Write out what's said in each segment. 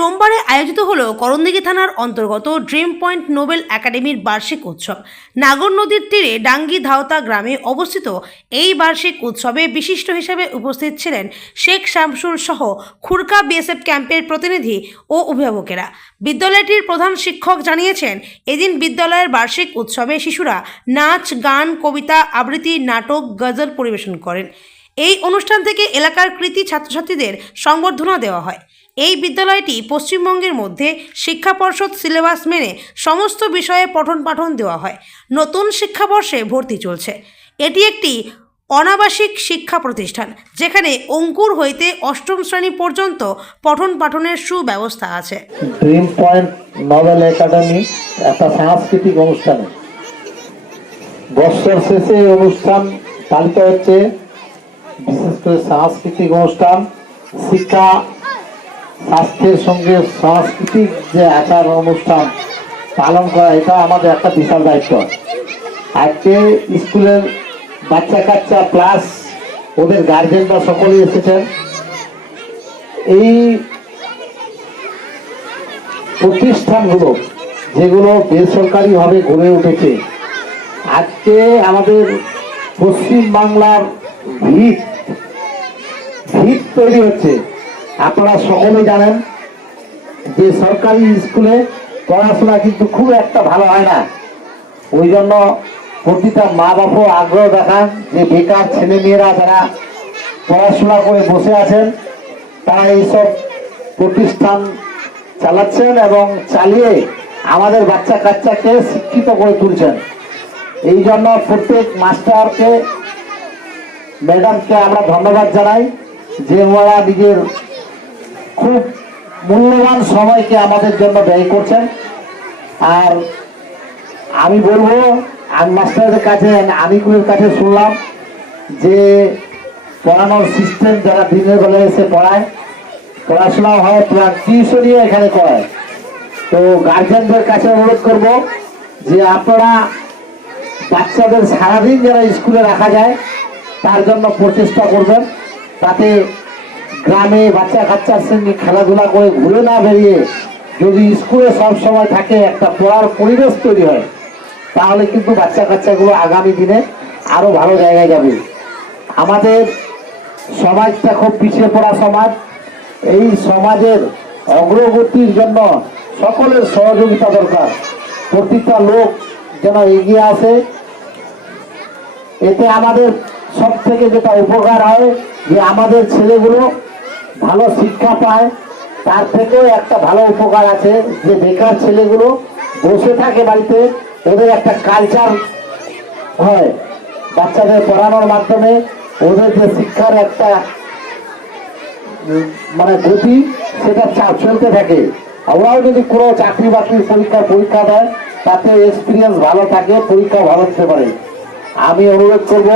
সোমবারে আয়োজিত হলো করণদিঘি থানার অন্তর্গত ড্রিম পয়েন্ট নোবেল একাডেমির বার্ষিক উৎসব। নাগর নদীর তীরে ডাঙ্গি ধাওতা গ্রামে অবস্থিত এই বার্ষিক উৎসবে বিশিষ্ট হিসেবে উপস্থিত ছিলেন শেখ শামসুল সহ খুরকা বিএসএফ ক্যাম্পের প্রতিনিধি ও অভিভাবকেরা। বিদ্যালয়টির প্রধান শিক্ষক জানিয়েছেন, এদিন বিদ্যালয়ের বার্ষিক উৎসবে শিশুরা নাচ, গান, কবিতা, আবৃত্তি, নাটক, গজল পরিবেশন করেন। এই অনুষ্ঠান থেকে এলাকার কৃতি ছাত্রছাত্রীদের সংবর্ধনা দেওয়া হয়। এই বিদ্যালয়টি পশ্চিমবঙ্গের মধ্যে শিক্ষা পর্ষদ সিলেবাস মেনে সমস্ত বিষয়ে পঠন পাঠন দেওয়া হয়। নতুন শিক্ষাবর্ষে ভর্তি চলছে। এটি একটি অনাবাসিক শিক্ষা প্রতিষ্ঠান, যেখানে অঙ্কুর হইতে অষ্টম শ্রেণি পর্যন্ত পঠন পাঠনের সুব্যবস্থা আছে। ড্রিম পয়েন্ট নভেল একাডেমি একটা সাংস্কৃতিক অনুষ্ঠানে। বৎসর শেষে অনুষ্ঠান পালিত হচ্ছে। বিশেষ করে সাংস্কৃতিক অনুষ্ঠান, শিক্ষা স্বাস্থ্যের সঙ্গে সাংস্কৃতিক যে আচার অনুষ্ঠান পালন করা, এটা আমাদের একটা বিশাল দায়িত্ব। আজকে স্কুলের বাচ্চা কাচ্চা প্লাস ওদের গার্জেনরা সকলেই এসেছেন। এই প্রতিষ্ঠানগুলো, যেগুলো বেসরকারিভাবে গড়ে উঠেছে, আজকে আমাদের পশ্চিম বাংলার ভিত ভিত তৈরি হচ্ছে। আপনারা সকলে জানেন যে সরকারি স্কুলে পড়াশোনা কিন্তু খুব একটা ভালো হয় না। ওই জন্য প্রতিটা মা বাপও আগ্রহ দেখান যে বেকার ছেলে মেয়েরা যারা পড়াশোনা করে বসে আছেন, তারা এইসব প্রতিষ্ঠান চালাচ্ছেন এবং চালিয়ে আমাদের বাচ্চা কাচ্চাকে শিক্ষিত করে তুলছেন। এই জন্য প্রত্যেক মাস্টারকে, ম্যাডামকে আমরা ধন্যবাদ জানাই যে ওরা নিজের খুব মূল্যবান সময়কে আমাদের জন্য ব্যয় করছেন। আর আমি বলব আমি মাস্টারদের কাছে, আমিকুলের কাছে শুনলাম যে পড়ানোর সিস্টেম যারা দিনের বেলায় এসে পড়ায় পড়াশোনা হয় প্লাস টিউশনিও এখানে করায়। তো গার্জেনদের কাছে অনুরোধ করব যে আপনারা বাচ্চাদের সারাদিন যারা স্কুলে রাখা যায়, তার জন্য প্রচেষ্টা করবেন। তাতে গ্রামে বাচ্চা কাচ্চার সঙ্গে খেলাধুলা করে ঘুরে না বেরিয়ে যদি স্কুলে সব সময় থাকে একটা পড়ার পরিবেশ তৈরি হয়, তাহলে কিন্তু বাচ্চা কাচ্চাগুলো আগামী দিনে আরও ভালো জায়গায় যাবে। আমাদের সমাজটা খুব পিছিয়ে পড়া সমাজ। এই সমাজের অগ্রগতির জন্য সকলের সহযোগিতা দরকার। প্রতিটা লোক যেন এগিয়ে আসে। এতে আমাদের সব থেকে যেটা উপকার হয় যে আমাদের ছেলেগুলো ভালো শিক্ষা পায় তার থেকেও একটা ভালো উপকার আছে যে বেকার ছেলেগুলো বসে থাকে বাড়িতে ওদের একটা কালচার হয় বাচ্চাদের পড়ানোর মাধ্যমে ওদের যে শিক্ষার একটা মানে গতি সেটা চা- চলতে থাকে ওরাও যদি কোনো চাকরি বাকরির পরীক্ষা পরীক্ষা দেয় তাতে এক্সপিরিয়েন্স ভালো থাকে পরীক্ষা ভালো হতে পারে আমি অনুরোধ করব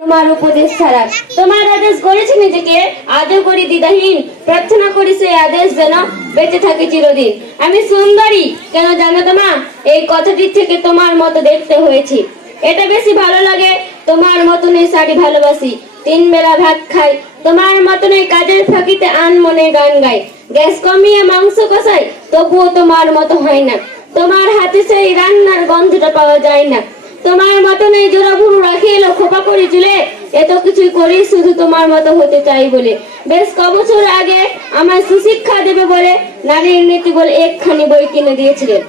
তোমার উপদেশ ছাড়া, তোমার আদেশ করেছি নিজেকে আদৌ করি দ্বিধাহীন। প্রার্থনা করি সেই আদেশ যেন বেঁচে থাকে চিরদিন। আমি সুন্দরী, কেন জানো তোমা এই কথাটির থেকে তোমার মতো দেখতে হয়েছি। এটা বেশি ভালো লাগে, তোমার মতন এই শাড়ি ভালোবাসি। তিন বেলা ভাত খাই, তোমার মতন এই কাজের ফাঁকিতে আন মনে গান গাই। গ্যাস কমিয়ে মাংস কষাই তবুও তোমার মতো হয় না। তোমার হাতে সেই রান্নার গন্ধটা পাওয়া যায় না। তোমার মতন এই জোড়া ভুরু রাখি এলো খোপা করে চুলে এত কিছুই করি শুধু তোমার মতো হতে চাই বলে। বেশ ক বছর আগে আমার সুশিক্ষা দেবে বলে নারীর নীতি বলে একখানি বই কিনে দিয়েছিলেন।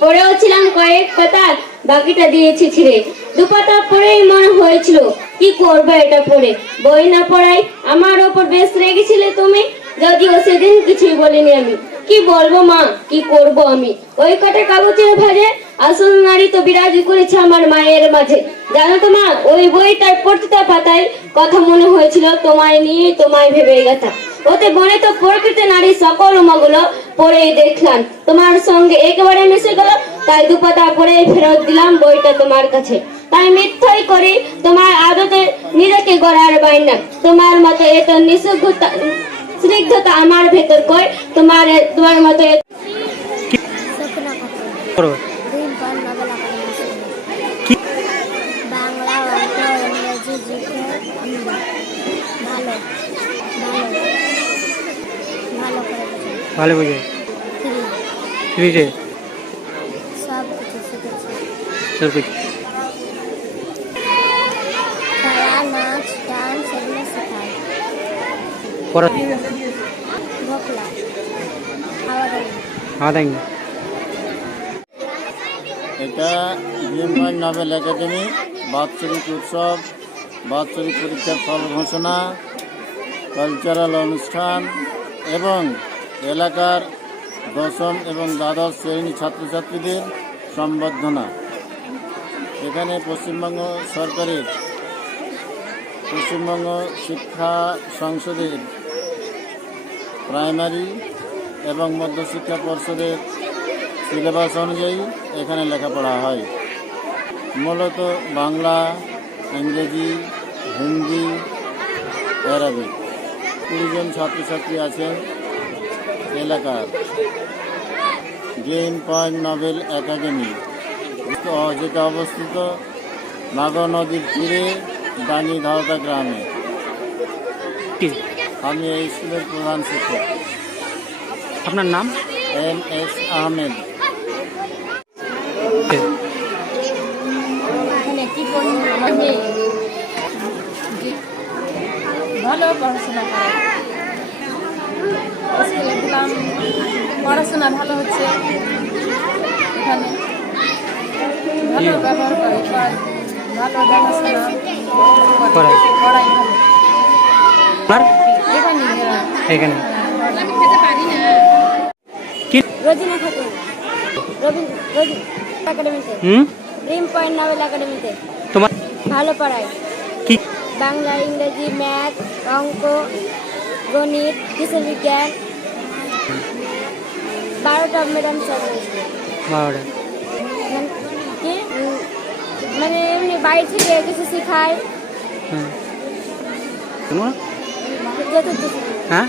পড়েও ছিলাম কয়েক পাতা বাকিটা দিয়েছি ছিঁড়ে। দুপাতা পড়েই মনে হয়েছিল, কি করবে এটা পড়ে? বই না পড়াই আমার ওপর বেশ রেগেছিলে তুমি, যদিও সেদিন কিছুই বলিনি আমি। কি বলব মা? কি করব আমি? ওই কটা কাগজের ভাজে আসল নারী তো বিরাজ করেছে আমার মায়ের মাঝে। জানো তো মা, ওই বইটার প্রতিটা পাতায় কথা মনে হয়েছিল, তোমায় নিয়ে তোমায় ভেবে গেথা ওতে বনে তো প্রকৃতি নারী সকল উমাগুলো পড়েই দেখলাম। তোমার সঙ্গে একেবারে মিশে গেল, তাই দু পাতা পড়ে ফেরত দিলাম বইটা তোমার কাছে। তাই মিথ্যাই করি, তোমার আদতে নিজেকে গড়ার বাইনা। তোমার মতো এত নিঃসুদ্ধতা স্নিগ্ধতা আমার ভেতর কই তোমার তোমার মতো ভালো বুঝে। ফ্রি ফ্রিতে সব কিছু সব কিছু দেয়নি এটা পয়েন্ট নভেল একাডেমি বাৎসরিক উৎসব বাৎসরিক পরীক্ষার ফল ঘোষণা কালচারাল অনুষ্ঠান এবং এলাকার দশম এবং দ্বাদশ শ্রেণি ছাত্রছাত্রীদের সম্বর্ধনা। এখানে পশ্চিমবঙ্গ সরকারের পশ্চিমবঙ্গ শিক্ষা সংসদের প্রাইমারি এবং মধ্যশিক্ষা পর্ষদের সিলেবাস অনুযায়ী এখানে লেখাপড়া হয়। মূলত বাংলা, ইংরেজি, হিন্দি অ্যারাবিক কুড়িজন ছাত্রছাত্রী আছেন এলাকার। গেম পয়েন্ট নভেল একাডেমি যেটা অবস্থিত নাগর নদীর তীরে ডানি ধাওতা গ্রামে। আমি এই স্কুলের প্রধান শিক্ষক। আপনার নাম? M S Ahmed. ভালো পড়াশোনা করে। স্কুলে পড়াশোনা ভালো হচ্ছে। এখানে ভালো ব্যবহার করে ভালো দেখাশোনা। পড়াই ভালো। এখানে। এরা এখানে কি? রোজিনা খাতুন। রবীন্দ্র রবি একাডেমিতে হুম? ড্রিম পয়েন্ট নোবেল একাডেমিতে তোমার ভালো পড়ায় কি? বাংলা ইংরেজি ম্যাথ অঙ্ক গণিত হিসাব বিজ্ঞান। বারোটা ম্যাডাম স্যার রয়েছে বাবাটা মানে কি? উম, মানে এমনি বাড়ি থেকে কিছু শেখায়। হ্যাঁ তোমার